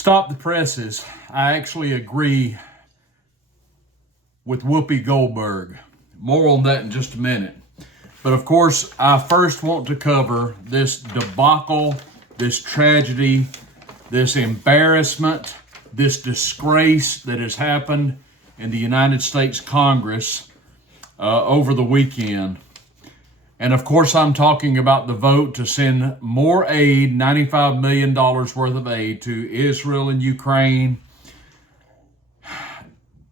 Stop the presses. I actually agree with Whoopi Goldberg. More on that in just a minute. But of course, I first want to cover this debacle, this tragedy, this embarrassment, this disgrace that has happened in the United States Congress over the weekend. And of course, I'm talking about the vote to send more aid, $95 million worth of aid to Israel and Ukraine.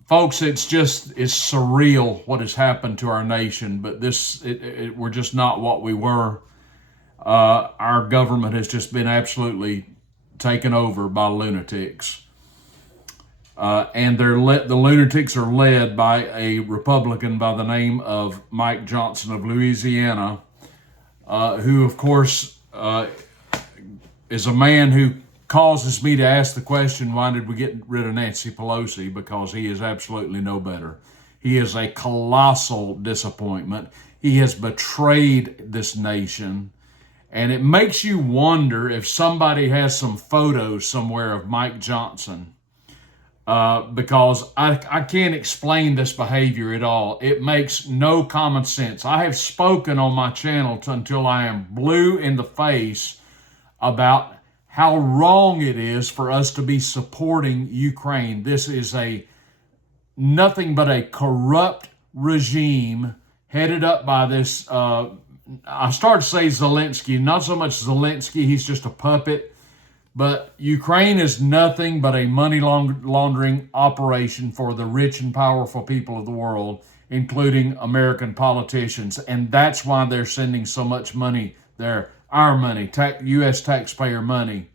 Folks, it's surreal what has happened to our nation, but we're just not what we were. Our government has just been absolutely taken over by lunatics. And the lunatics are led by a Republican by the name of Mike Johnson of Louisiana, who, of course, is a man who causes me to ask the question, why did we get rid of Nancy Pelosi? Because he is absolutely no better. He is a colossal disappointment. He has betrayed this nation. And it makes you wonder if somebody has some photos somewhere of Mike Johnson. Because I can't explain this behavior at all. It makes no common sense. I have spoken on my channel until I am blue in the face about how wrong it is for us to be supporting Ukraine. This is nothing but a corrupt regime headed up by this, I started to say Zelensky, not so much Zelensky, he's just a puppet. But Ukraine is nothing but a money laundering operation for the rich and powerful people of the world, including American politicians. And that's why they're sending so much money there, our money, U.S. taxpayer money,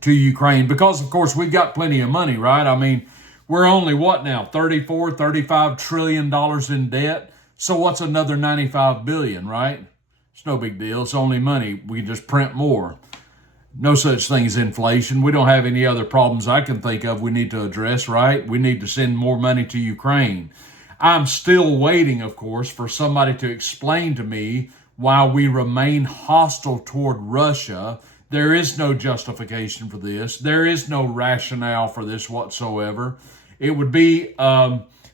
to Ukraine. Because, of course, we've got plenty of money, right? I mean, we're only, what now, $35 trillion in debt? So what's another $95 billion, right? It's no big deal. It's only money. We just print more. No such thing as inflation. We don't have any other problems I can think of we need to address, right? We need to send more money to Ukraine. I'm still waiting, of course, for somebody to explain to me why we remain hostile toward Russia. There is no justification for this. There is no rationale for this whatsoever. It would be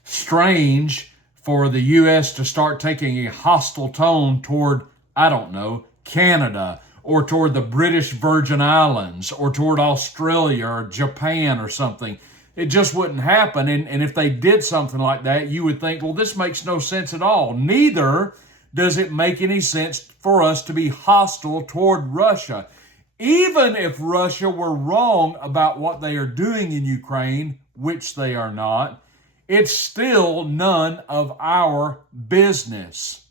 strange for the U.S. to start taking a hostile tone toward, I don't know, Canada, or toward the British Virgin Islands, or toward Australia or Japan or something. It just wouldn't happen. And if they did something like that, you would think, well, this makes no sense at all. Neither does it make any sense for us to be hostile toward Russia. Even if Russia were wrong about what they are doing in Ukraine, which they are not, it's still none of our business.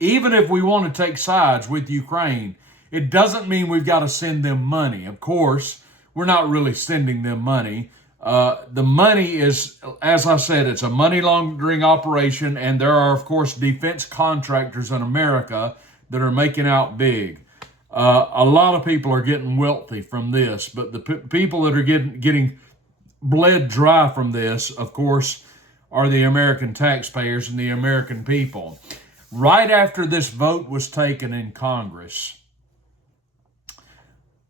Even if we want to take sides with Ukraine, it doesn't mean we've got to send them money. Of course, we're not really sending them money. The money is, as I said, it's a money laundering operation, and there are, of course, defense contractors in America that are making out big. A lot of people are getting wealthy from this, but the people that are getting bled dry from this, of course, are the American taxpayers and the American people. Right after this vote was taken in Congress,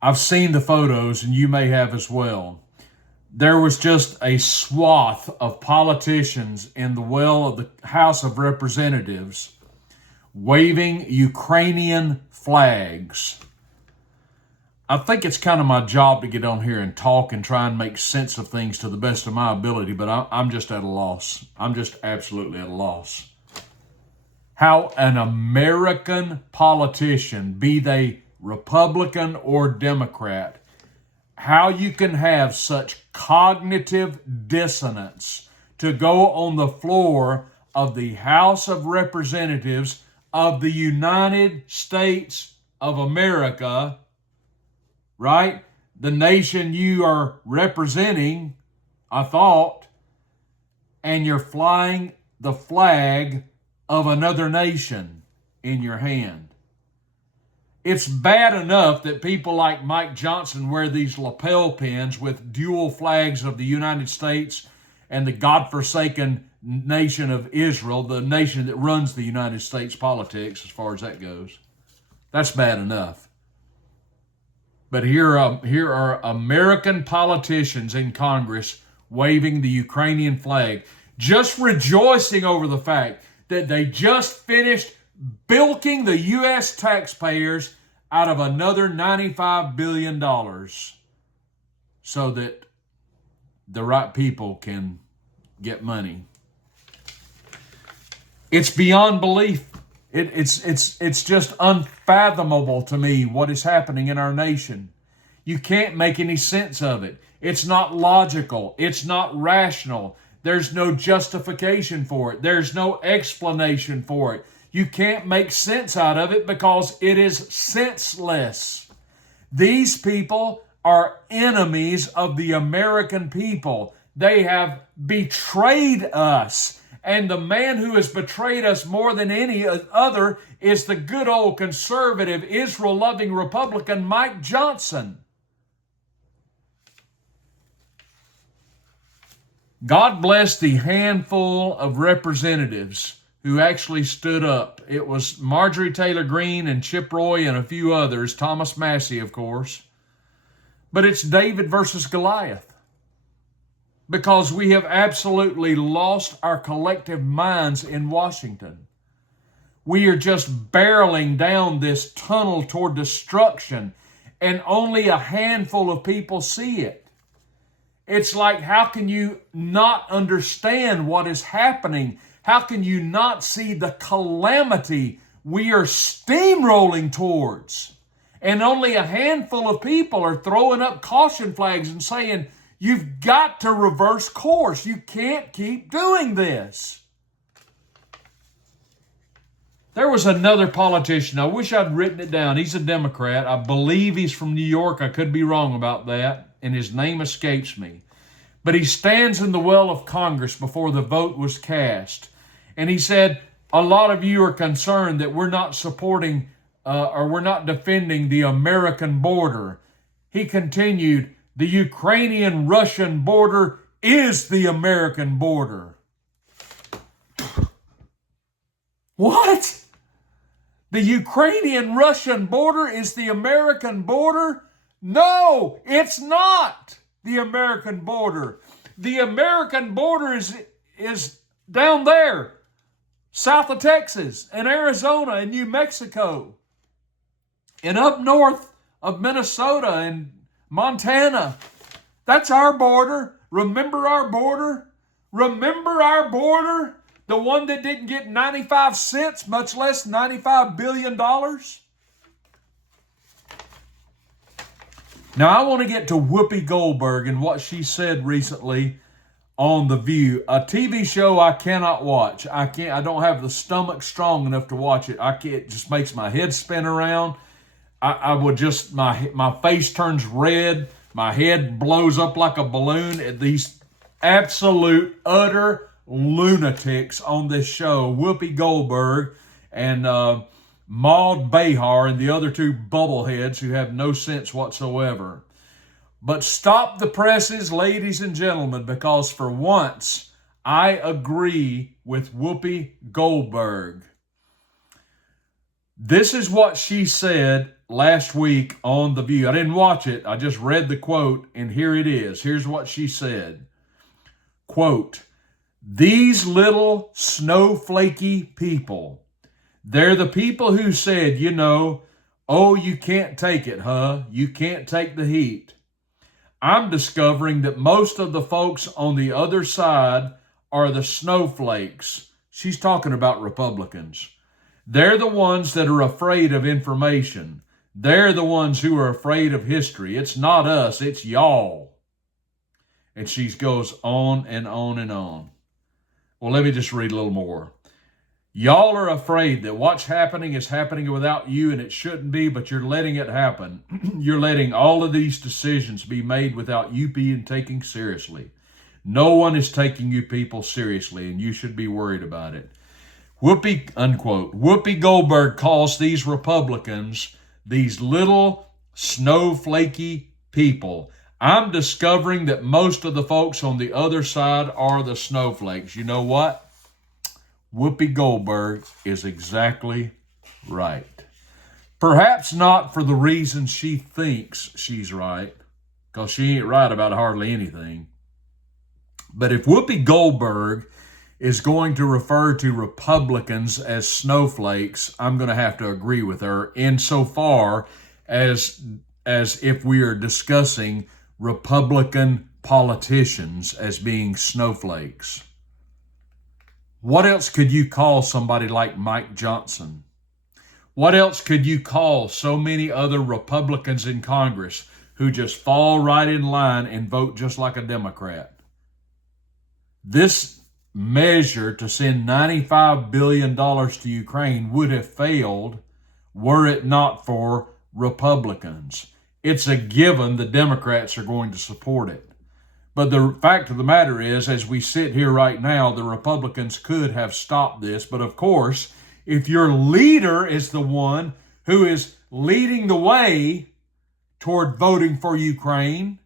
I've seen the photos, and you may have as well. There was just a swath of politicians in the well of the House of Representatives waving Ukrainian flags. I think it's kind of my job to get on here and talk and try and make sense of things to the best of my ability, but I'm just at a loss. I'm just absolutely at a loss. How an American politician, be they Republican or Democrat, how you can have such cognitive dissonance to go on the floor of the House of Representatives of the United States of America, right? The nation you are representing, I thought, and you're flying the flag of another nation in your hand. It's bad enough that people like Mike Johnson wear these lapel pins with dual flags of the United States and the godforsaken nation of Israel, the nation that runs the United States politics as far as that goes. That's bad enough. But here are American politicians in Congress waving the Ukrainian flag, just rejoicing over the fact that they just finished bilking the U.S. taxpayers out of another $95 billion so that the right people can get money. It's beyond belief. It's just unfathomable to me what is happening in our nation. You can't make any sense of it. It's not logical. It's not rational. There's no justification for it. There's no explanation for it. You can't make sense out of it because it is senseless. These people are enemies of the American people. They have betrayed us. And the man who has betrayed us more than any other is the good old conservative, Israel-loving Republican Mike Johnson. God bless the handful of representatives who actually stood up. It was Marjorie Taylor Greene and Chip Roy and a few others, Thomas Massey, of course. But it's David versus Goliath. Because we have absolutely lost our collective minds in Washington. We are just barreling down this tunnel toward destruction, and only a handful of people see it. It's like, how can you not understand what is happening? How can you not see the calamity we are steamrolling towards? And only a handful of people are throwing up caution flags and saying, you've got to reverse course. You can't keep doing this. There was another politician. I wish I'd written it down. He's a Democrat. I believe he's from New York. I could be wrong about that, and his name escapes me. But he stands in the well of Congress before the vote was cast. And he said, a lot of you are concerned that we're not supporting or we're not defending the American border. He continued, the Ukrainian-Russian border is the American border. What? The Ukrainian-Russian border is the American border? No, it's not the American border. The American border is down there, south of Texas and Arizona and New Mexico, and up north of Minnesota and Montana. That's our border. Remember our border? Remember our border? The one that didn't get 95 cents, much less $95 billion? Now, I want to get to Whoopi Goldberg and what she said recently on The View, a TV show I cannot watch. I don't have the stomach strong enough to watch it. It just makes my head spin around. I would just, my face turns red. My head blows up like a balloon. These absolute, utter lunatics on this show, Whoopi Goldberg and Maud Behar and the other two bubbleheads who have no sense whatsoever. But stop the presses, ladies and gentlemen, because for once, I agree with Whoopi Goldberg. This is what she said last week on The View. I didn't watch it. I just read the quote, and here it is. Here's what she said. Quote, these little snowflakey people, they're the people who said, oh, you can't take it, huh? You can't take the heat. I'm discovering that most of the folks on the other side are the snowflakes. She's talking about Republicans. They're the ones that are afraid of information. They're the ones who are afraid of history. It's not us, it's y'all. And she goes on and on and on. Well, let me just read a little more. Y'all are afraid that what's happening is happening without you, and it shouldn't be, but you're letting it happen. You're letting all of these decisions be made without you being taken seriously. No one is taking you people seriously, and you should be worried about it. Unquote. Whoopi Goldberg calls these Republicans these little snowflakey people. I'm discovering that most of the folks on the other side are the snowflakes. You know what? Whoopi Goldberg is exactly right. Perhaps not for the reason she thinks she's right, because she ain't right about hardly anything. But if Whoopi Goldberg is going to refer to Republicans as snowflakes, I'm going to have to agree with her insofar as if we are discussing Republican politicians as being snowflakes. What else could you call somebody like Mike Johnson? What else could you call so many other Republicans in Congress who just fall right in line and vote just like a Democrat? This measure to send $95 billion to Ukraine would have failed were it not for Republicans. It's a given the Democrats are going to support it. But the fact of the matter is, as we sit here right now, the Republicans could have stopped this. But of course, if your leader is the one who is leading the way toward voting for Ukraine,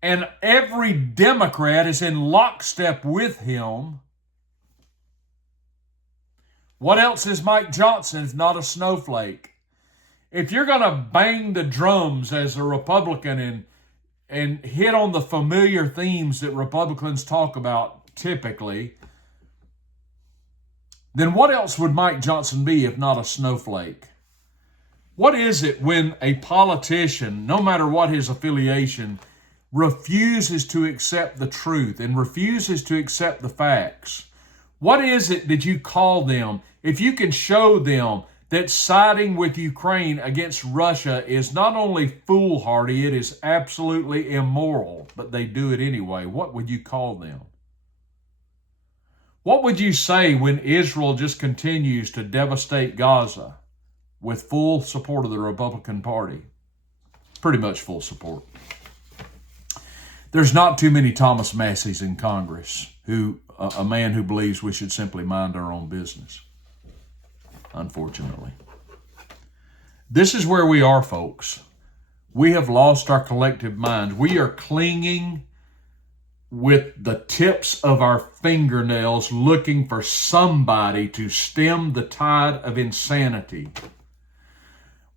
and every Democrat is in lockstep with him, what else is Mike Johnson if not a snowflake? If you're going to bang the drums as a Republican and hit on the familiar themes that Republicans talk about typically, then what else would Mike Johnson be if not a snowflake? What is it when a politician, no matter what his affiliation, refuses to accept the truth and refuses to accept the facts? What is it that you call them if you can show them that siding with Ukraine against Russia is not only foolhardy, it is absolutely immoral, but they do it anyway? What would you call them? What would you say when Israel just continues to devastate Gaza with full support of the Republican Party? Pretty much full support. There's not too many Thomas Masseys in Congress, a man who believes we should simply mind our own business, unfortunately. This is where we are, folks. We have lost our collective minds. We are clinging with the tips of our fingernails, looking for somebody to stem the tide of insanity.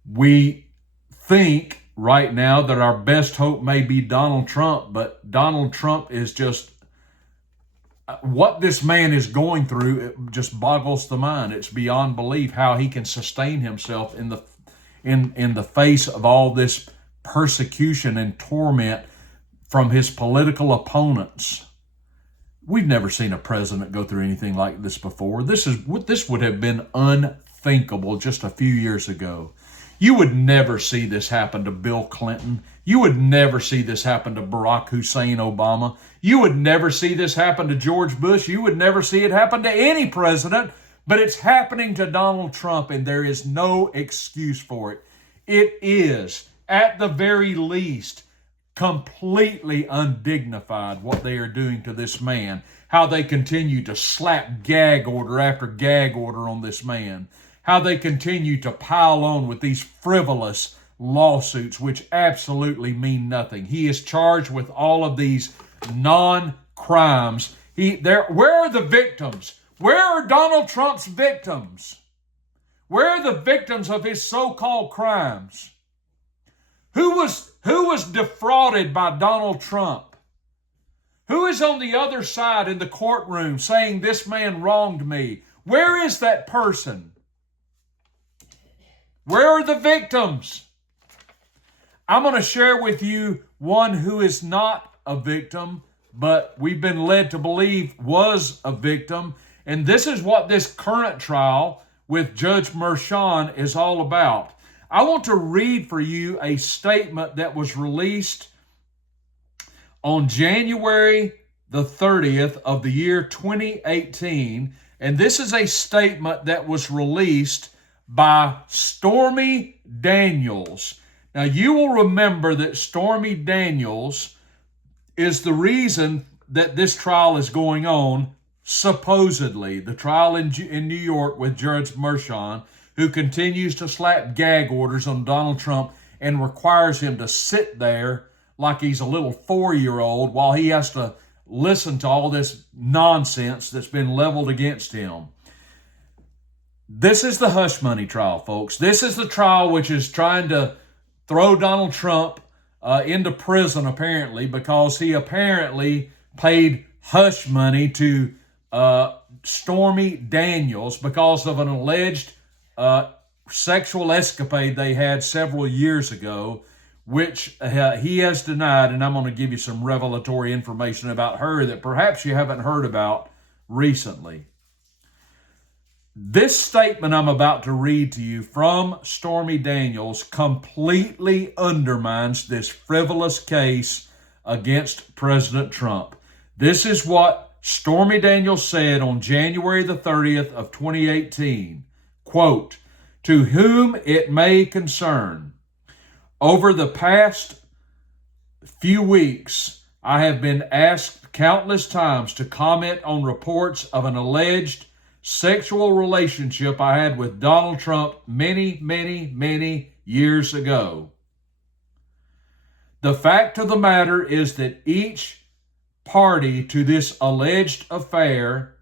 We think right now that our best hope may be Donald Trump, but Donald Trump is just, what this man is going through, it just boggles the mind. It's beyond belief how he can sustain himself in the face of all this persecution and torment from his political opponents. We've never seen a president go through anything like this before. This would have been unthinkable just a few years ago. You would never see this happen to Bill Clinton. You would never see this happen to Barack Hussein Obama. You would never see this happen to George Bush. You would never see it happen to any president, but it's happening to Donald Trump, and there is no excuse for it. It is, at the very least, completely undignified what they are doing to this man, how they continue to slap gag order after gag order on this man, how they continue to pile on with these frivolous lawsuits which absolutely mean nothing. He is charged with all of these non-crimes. Where are the victims? Where are Donald Trump's victims? Where are the victims of his so-called crimes? Who was defrauded by Donald Trump? Who is on the other side in the courtroom saying this man wronged me? Where is that person? Where are the victims? I'm going to share with you one who is not a victim, but we've been led to believe was a victim. And this is what this current trial with Judge Mershon is all about. I want to read for you a statement that was released on January the 30th of the year 2018. And this is a statement that was released by Stormy Daniels. Now, you will remember that Stormy Daniels is the reason that this trial is going on, supposedly. The trial in New York with Judge Mershon, who continues to slap gag orders on Donald Trump and requires him to sit there like he's a little 4-year-old while he has to listen to all this nonsense that's been leveled against him. This is the hush money trial, folks. This is the trial which is trying to throw Donald Trump into prison, apparently, because he apparently paid hush money to Stormy Daniels because of an alleged sexual escapade they had several years ago, which he has denied. And I'm going to give you some revelatory information about her that perhaps you haven't heard about recently. This statement I'm about to read to you from Stormy Daniels completely undermines this frivolous case against President Trump. This is what Stormy Daniels said on January the 30th of 2018. Quote, "To whom it may concern, over the past few weeks, I have been asked countless times to comment on reports of an alleged sexual relationship I had with Donald Trump many years ago. The fact of the matter is that each party to this alleged affair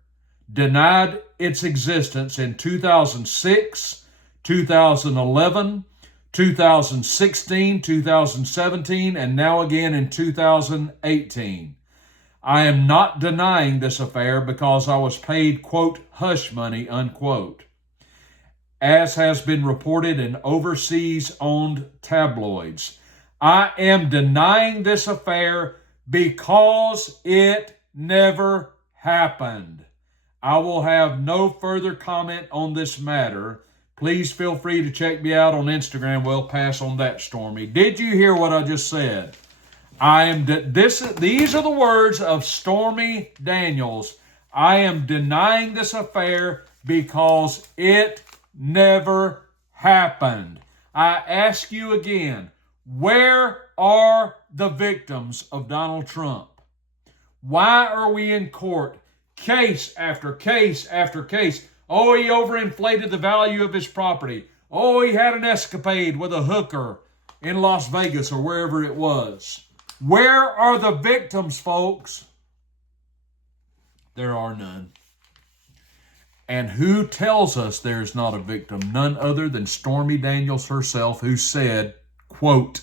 denied its existence in 2006, 2011, 2016, 2017, and now again in 2018. I am not denying this affair because I was paid, quote, hush money, unquote, as has been reported in overseas-owned tabloids. I am denying this affair because it never happened. I will have no further comment on this matter. Please feel free to check me out on Instagram. We'll pass on that, Stormy." Did you hear what I just said? These are the words of Stormy Daniels. I am denying this affair because it never happened. I ask you again, where are the victims of Donald Trump? Why are we in court, case after case after case? Oh, he overinflated the value of his property. Oh, he had an escapade with a hooker in Las Vegas or wherever it was. Where are the victims, folks? There are none. And who tells us there's not a victim? None other than Stormy Daniels herself, who said, quote,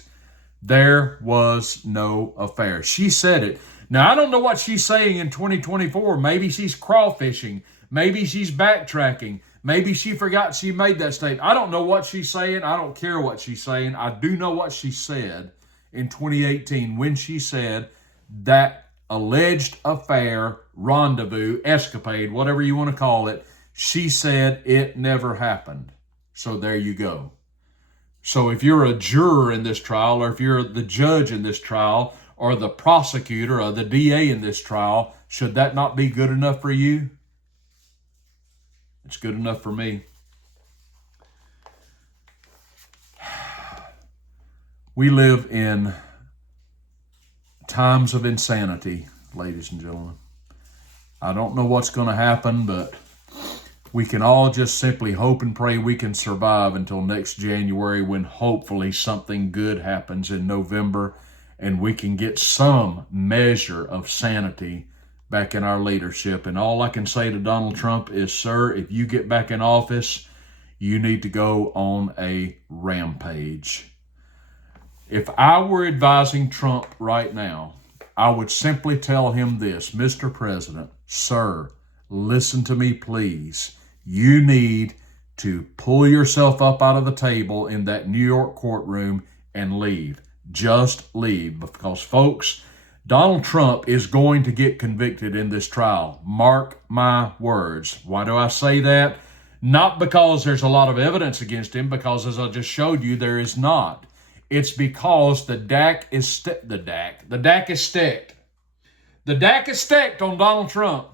"There was no affair." She said it. Now, I don't know what she's saying in 2024. Maybe she's crawfishing. Maybe she's backtracking. Maybe she forgot she made that statement. I don't know what she's saying. I don't care what she's saying. I do know what she said in 2018 when she said that alleged affair, rendezvous, escapade, whatever you want to call it, she said it never happened. So there you go. So if you're a juror in this trial, or if you're the judge in this trial, or the prosecutor or the DA in this trial, should that not be good enough for you? It's good enough for me. We live in times of insanity, ladies and gentlemen. I don't know what's going to happen, but we can all just simply hope and pray we can survive until next January, when hopefully something good happens in November and we can get some measure of sanity back in our leadership. And all I can say to Donald Trump is, sir, if you get back in office, you need to go on a rampage. If I were advising Trump right now, I would simply tell him this: Mr. President, sir, listen to me, please. You need to pull yourself up out of the table in that New York courtroom and leave. Just leave. Because, folks, Donald Trump is going to get convicted in this trial. Mark my words. Why do I say that? Not because there's a lot of evidence against him, because as I just showed you, there is not. It's because the deck is stacked. The deck is stacked on Donald Trump.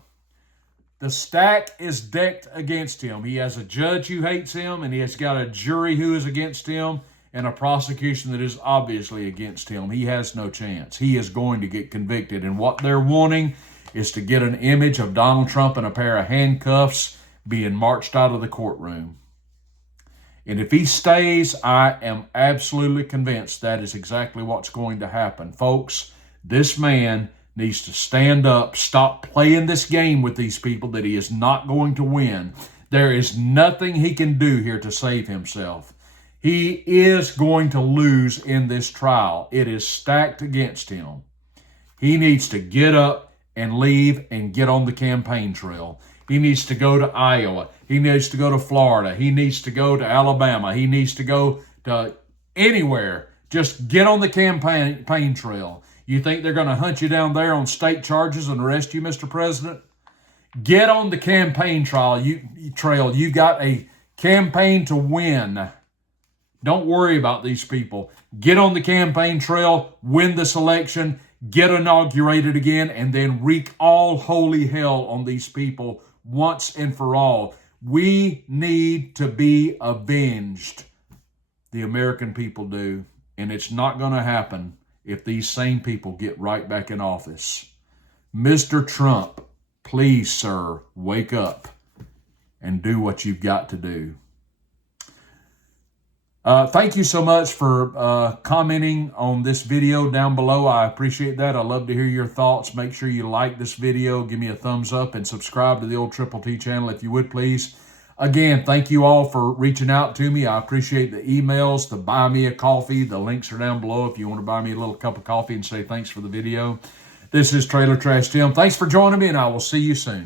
The stack is decked against him. He has a judge who hates him, and he has got a jury who is against him, and a prosecution that is obviously against him. He has no chance. He is going to get convicted. And what they're wanting is to get an image of Donald Trump in a pair of handcuffs being marched out of the courtroom. And if he stays, I am absolutely convinced that is exactly what's going to happen. Folks, this man needs to stand up, stop playing this game with these people that he is not going to win. There is nothing he can do here to save himself. He is going to lose in this trial. It is stacked against him. He needs to get up and leave and get on the campaign trail. He needs to go to Iowa. He needs to go to Florida. He needs to go to Alabama. He needs to go to anywhere. Just get on the campaign trail. You think they're going to hunt you down there on state charges and arrest you, Mr. President? Get on the campaign trail. You've got a campaign to win. Don't worry about these people. Get on the campaign trail, win this election, get inaugurated again, and then wreak all holy hell on these people once and for all. We need to be avenged. The American people do. And it's not going to happen if these same people get right back in office. Mr. Trump, please, sir, wake up and do what you've got to do. Thank you so much for commenting on this video down below. I appreciate that. I love to hear your thoughts. Make sure you like this video, give me a thumbs up, and subscribe to the old Triple T channel if you would, please. Again, thank you all for reaching out to me. I appreciate the emails, the buy me a coffee. The links are down below if you want to buy me a little cup of coffee and say thanks for the video. This is Trailer Trash Tim. Thanks for joining me, and I will see you soon.